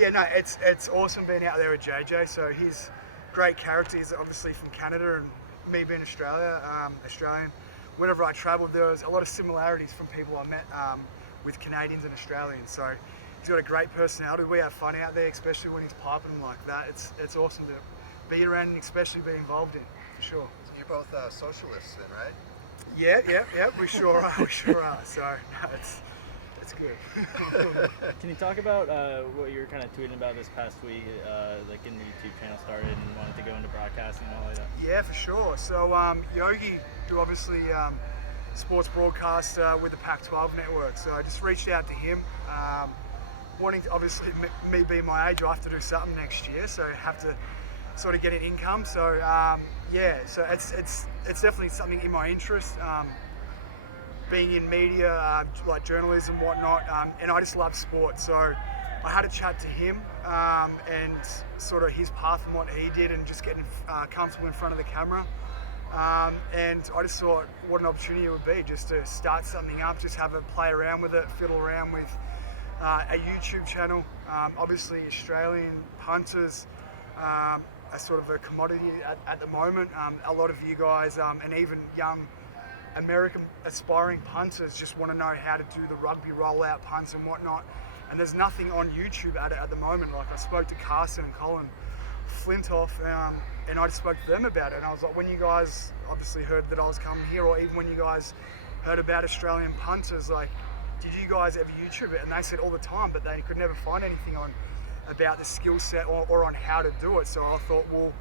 Yeah, no, it's awesome being out there with JJ. So he's great character. He's obviously from Canada, and me being Australian. Whenever I travelled, there was a lot of similarities from people I met with Canadians and Australians. So he's got a great personality. We have fun out there, especially when he's piping like that. It's awesome to be around and especially be involved in, for sure. So you're both socialists then, right? Yeah. We sure are. We sure are. So no, it's good. Can you talk about what you were kind of tweeting about this past week, like getting the YouTube channel started and wanting to go into broadcasting and all like that? Yeah, for sure. So Yogi, who obviously sports broadcaster with the Pac-12 network, so I just reached out to him, wanting to, obviously me being my age, I have to do something next year, so I have to sort of get an income. So so it's definitely something in my interest. Being in media, like journalism, whatnot, and I just love sport. So I had a chat to him and sort of his path and what he did, and just getting comfortable in front of the camera. And I just thought what an opportunity it would be just to start something up, just have a play around with it, fiddle around with a YouTube channel. Obviously, Australian punters are sort of a commodity at the moment. A lot of you guys and even young American aspiring punters just want to know how to do the rugby rollout punts and whatnot, and there's nothing on YouTube at the moment. Like I spoke to Carson and Colin Flintoff, and I just spoke to them about it, and I was like, when you guys obviously heard that I was coming here, or even when you guys heard about Australian punters, like, did you guys ever YouTube it? And they said all the time, but they could never find anything on about the skill set or on how to do it. So I thought, well,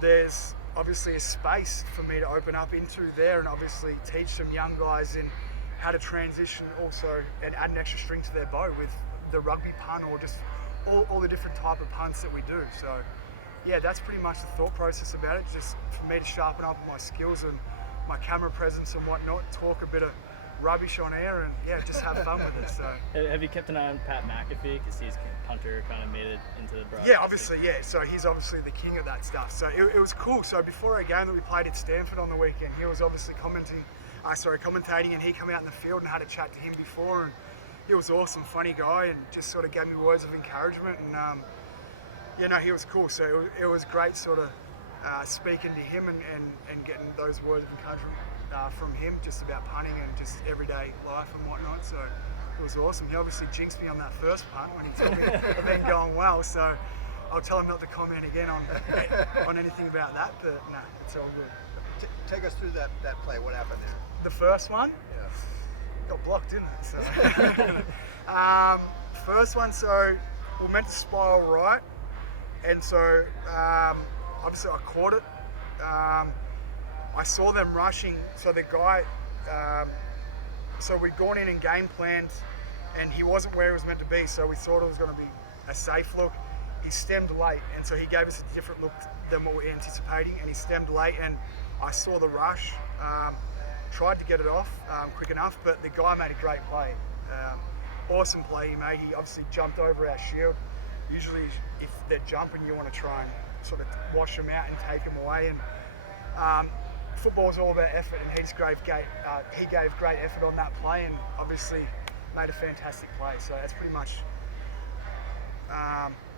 there's obviously a space for me to open up into there, and obviously teach some young guys in how to transition also and add an extra string to their bow with the rugby punt, or just all the different type of punts that we do. So yeah, that's pretty much the thought process about it, just for me to sharpen up my skills and my camera presence and whatnot, talk a bit of rubbish on air, and yeah, just have fun with it. So have you kept an eye on Pat McAfee, because he's punter, kind of made it into the broadcast? Yeah, obviously, yeah. So he's obviously the king of that stuff. So it was cool. So before a game that we played at Stanford on the weekend, he was obviously commentating, and he came out in the field and had a chat to him before, and he was awesome, funny guy, and just sort of gave me words of encouragement, and he was cool. So it was great sort of speaking to him and getting those words of encouragement from him, just about punting and just everyday life and whatnot. So it was awesome. He obviously jinxed me on that first punt when he told me it been going well. So I'll tell him not to comment again on anything about that. But no, it's all good. Take us through that play. What happened there? The first one? Yeah. Got blocked, didn't it? So first one, so we're meant to spiral right, and so obviously I caught it. I saw them rushing, so the guy, so we'd gone in and game planned, and he wasn't where he was meant to be, so we thought it was going to be a safe look. He stemmed late, and so he gave us a different look than what we were anticipating, and he stemmed late, and I saw the rush, tried to get it off quick enough, but the guy made a great play. Awesome play he made. He obviously jumped over our shield. Usually if they're jumping, you want to try and sort of wash them out and take them away, and football is all about effort, and he gave great effort on that play, and obviously made a fantastic play. So that's pretty much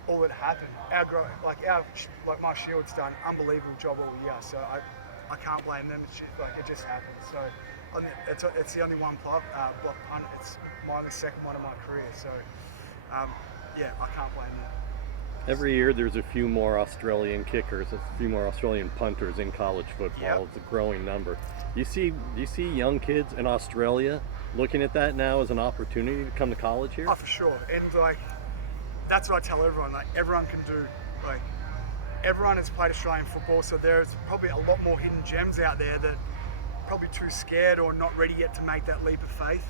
all that happened. My shield's done unbelievable job all year, so I can't blame them. It just happened. So it's the only one block punt. It's the second one of my career. So yeah, I can't blame them. Every year there's a few more Australian kickers, a few more Australian punters in college football. Yep. It's a growing number. Do you see young kids in Australia looking at that now as an opportunity to come to college here? Oh, for sure. And that's what I tell everyone. Everyone can do. Everyone has played Australian football, so there's probably a lot more hidden gems out there that probably too scared or not ready yet to make that leap of faith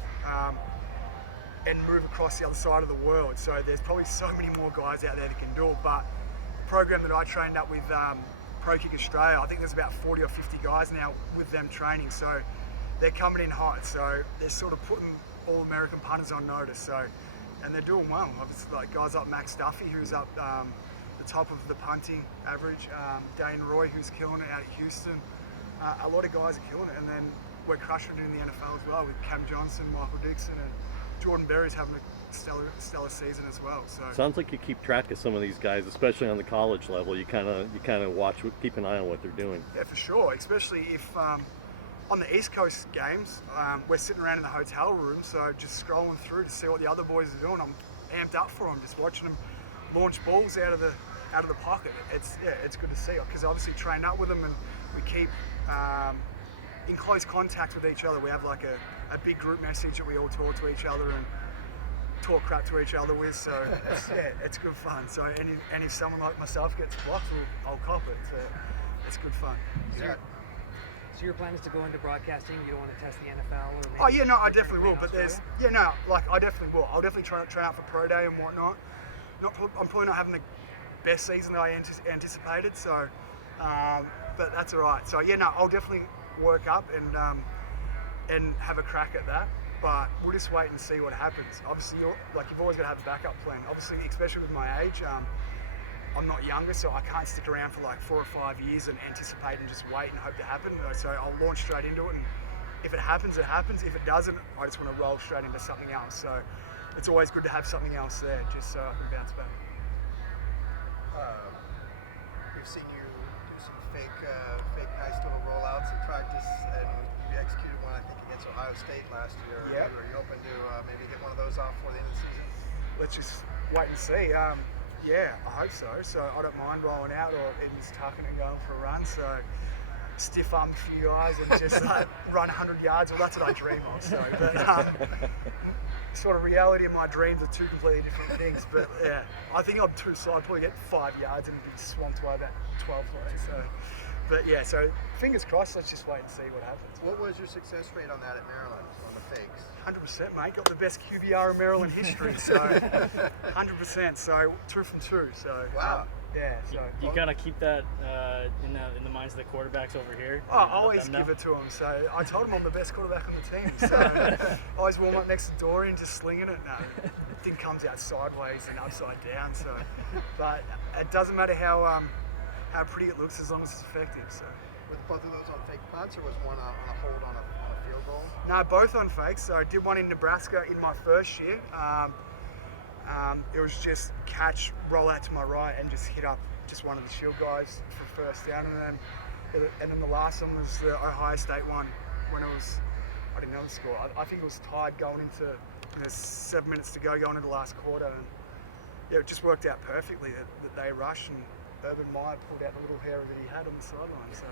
and move across the other side of the world. So there's probably so many more guys out there that can do it. But the program that I trained up with Pro Kick Australia, I think there's about 40 or 50 guys now with them training. So they're coming in hot. So they're sort of putting all American punters on notice. So, and they're doing well. Obviously, guys like Max Duffy, who's up the top of the punting average. Dane Roy, who's killing it out at Houston. A lot of guys are killing it. And then we're crushing it in the NFL as well with Cam Johnson, Michael Dixon, and Jordan Berry's having a stellar season as well. So Sounds like you keep track of some of these guys, especially on the college level. You kind of watch, keep an eye on what they're doing. yeah, for sure. Especially if on the East Coast games, we're sitting around in the hotel room, so just scrolling through to see what the other boys are doing. I'm amped up for them, just watching them launch balls out of the pocket. It's good to see, because obviously trained up with them and we keep in close contact with each other. We have like a big group message that we all talk to each other and talk crap to each other with. So it's good fun. So and if someone like myself gets blocked, I'll cop it. So it's good fun. Yeah. So your plan is to go into broadcasting. You don't want to test the NFL or maybe Oh yeah, no, I they're definitely will. gonna But play in there's I definitely will. I'll definitely train out for pro day and whatnot. I'm probably not having the best season that I anticipated. So, but that's all right. So yeah, no, I'll definitely work up and have a crack at that. But we'll just wait and see what happens. Obviously, you've always got to have a backup plan. Obviously, especially with my age, I'm not younger, so I can't stick around for like 4 or 5 years and anticipate and just wait and hope to happen. So I'll launch straight into it, and if it happens, it happens. If it doesn't, I just want to roll straight into something else. So it's always good to have something else there, just so I can bounce back. We've seen you do some fake nice little rollouts in practice, and you executed one, I think, against Ohio State last year. Yep. Are you hoping to maybe get one of those off before the end of the season? Let's just wait and see. Yeah, I hope so. So I don't mind rolling out or even just tucking and going for a run. So stiff arm a few guys and just run 100 yards. Well, that's what I dream of. So, but sort of reality and my dreams are two completely different things. But yeah, I think I'm too slow. I'd probably get 5 yards and be swamped by about 12 plays. So, but yeah, so fingers crossed. Let's just wait and see what happens. What was your success rate on that at Maryland, on the fakes? 100%, mate. Got the best QBR in Maryland history. So 100%. So 2 from 2. So Wow. yeah. So You gotta keep that in the minds of the quarterbacks over here. I Let always them know. give it to him. So I told him I'm the best quarterback on the team. So I always warm up next to Dorian, just slinging it. No, thing comes out sideways and upside down. So, but it doesn't matter how pretty it looks as long as it's effective. So. Were both of those on fake punts, or was one on a hold on a field goal? No, both on fakes. So I did one in Nebraska in my first year. It was just catch, roll out to my right, and just hit up just one of the shield guys for first down, and then the last one was the Ohio State one when it was, I didn't know the score. I think it was tied going into 7 minutes to go, going into the last quarter, and yeah, it just worked out perfectly that they rushed and Urban Meyer pulled out the little hair that he had on the sideline. So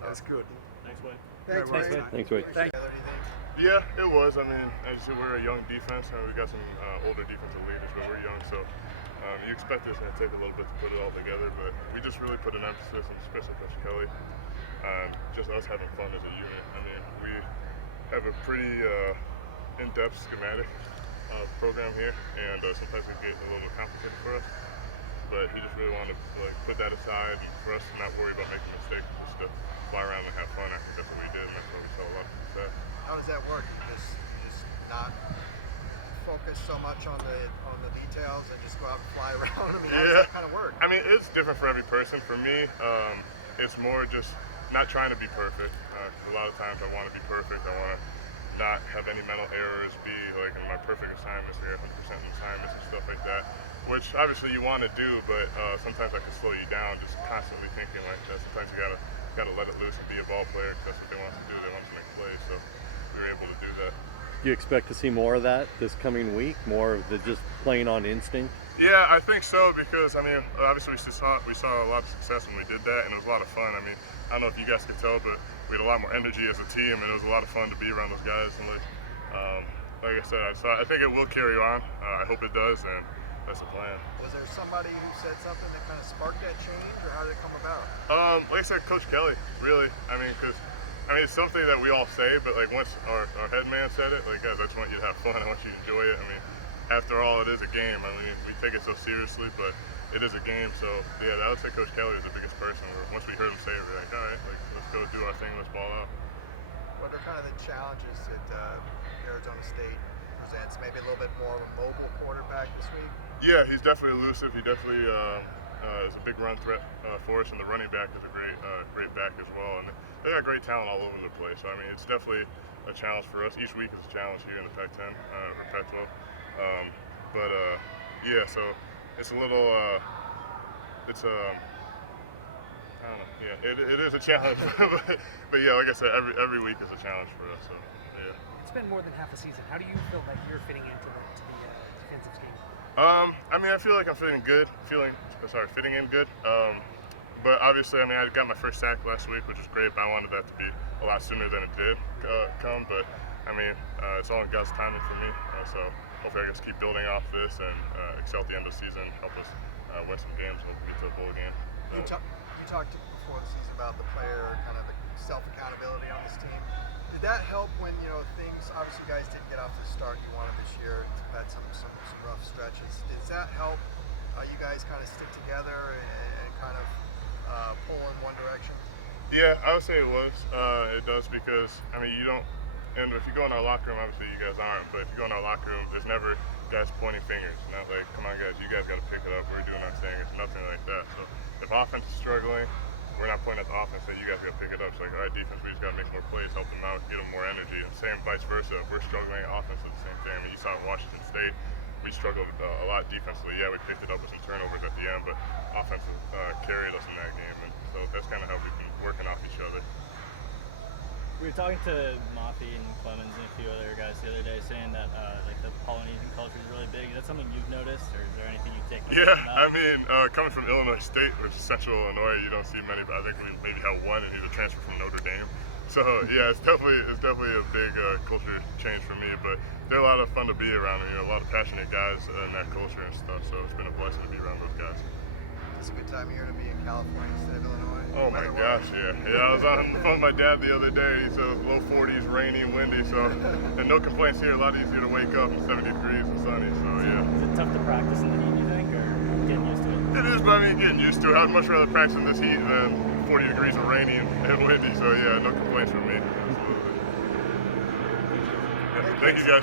that was good. Next way. Thanks, No worries, Wayne. mate. Thanks, Wade. Thank Taylor, do you think? Yeah, it was. I mean, as you said, we're a young defense, and we got some older defensive leaders, but we're young, so you expect it's going to take a little bit to put it all together, but we just really put an emphasis, and especially Coach Kelly, just us having fun as a unit. I mean, we have a pretty in-depth schematic program here, and sometimes it gets a little more complicated for us, but he just really wanted to put that aside and for us to not worry about making mistakes, just to fly around and have fun. I think that's what we did, and that's why we saw a lot of success. How does that work? You just not focus so much on the details and just go out and fly around? I mean, how does that kind of work? I mean, it's different for every person. For me, it's more just not trying to be perfect. A lot of times I want to be perfect. I want to not have any mental errors, be like in my perfect assignments, or 100% assignments and stuff like that, which obviously you want to do, but sometimes I can slow you down just constantly thinking like that. Sometimes you gotta let it loose and be a ball player, because that's what they want to do. They want to make plays, so we were able to do that. Do you expect to see more of that this coming week? More of the just playing on instinct? Yeah, I think so, because I mean, obviously we saw a lot of success when we did that, and it was a lot of fun. I mean, I don't know if you guys could tell, but we had a lot more energy as a team, and it was a lot of fun to be around those guys. And like I said, I think it will carry on. I hope it does, and that's the plan. Was there somebody who said something that kind of sparked that change, or how did it come about? Like I said, Coach Kelly, really. I mean, it's something that we all say, but like once our head man said it, like, guys, I just want you to have fun. I want you to enjoy it. I mean, after all, it is a game. I mean, we take it so seriously, but it is a game. So yeah, I would say Coach Kelly is the biggest person. Once we heard him say it, we're like, all right, like, let's go do our thing. Let's ball out. What are kind of the challenges that Arizona State presents? Maybe a little bit more of a mobile quarterback this week? Yeah, he's definitely elusive. He definitely is a big run threat for us, and the running back is a great back as well. And they got great talent all over the place. So I mean, it's definitely a challenge for us. Each week is a challenge here in the Pac-10 or Pac-12. Yeah, so it's a little, it's a, I don't know. Yeah, it is a challenge, but yeah, like I said, every week is a challenge for us. So yeah. It's been more than half a season. How do you feel like you're fitting into the defensive scheme? I mean, I feel like I'm fitting in good. But obviously, I mean, I got my first sack last week, which was great. But I wanted that to be a lot sooner than it did come. But I mean, it's all in God's timing for me. So hopefully, I get to keep building off this and excel at the end of the season, help us win some games and get to the bowl game. You talked before the season about the player, kind of the self-accountability on this team. Did that help when, you know, things, obviously you guys didn't get off the start you wanted this year, had some rough stretches. Does that help you guys kind of stick together and kind of pull in one direction? Yeah, I would say it was. It does because, I mean, you don't, and if you go in our locker room, obviously you guys aren't, but if you go in our locker room, there's never guys pointing fingers. Not like, come on guys, you guys got to pick it up, we're doing our thing. It's nothing like that. So if offense is struggling, we're not pointing at the offense saying you guys got to pick it up. It's like, all right, defense, we just got to make more plays, help them out, get them more energy. And same vice versa. If we're struggling, offense is the same thing. I mean, you saw at Washington State, we struggled a lot defensively. Yeah, we picked it up with some turnovers at the end, but offense carried us in that game. And so that's kind of how we've been working off each other. We were talking to Moffy and Clemens and a few other guys the other day saying that like the Polynesian culture is really big. Is that something you've noticed, or is there anything you take from Yeah, that? I mean, coming from Illinois State, which is Central Illinois, you don't see many, but I think we maybe have one, and he's a transfer from Notre Dame. So yeah, it's definitely a big culture change for me. But they're a lot of fun to be around. You know, a lot of passionate guys in that culture and stuff. So it's been a blessing to be around those guys. It's a good time of year to be in California instead of Illinois. Oh my gosh, yeah. I was on the phone with my dad the other day. He said it was low 40s, rainy, windy. So and no complaints here. A lot easier to wake up in 70 degrees and sunny. So yeah. Is it tough to practice in the heat, you think, or getting used to it? It is, but I mean, getting used to it. I'd much rather practice in this heat than 40 degrees of rainy and windy. So yeah, no complaints from me. Absolutely. Yeah, thank you guys.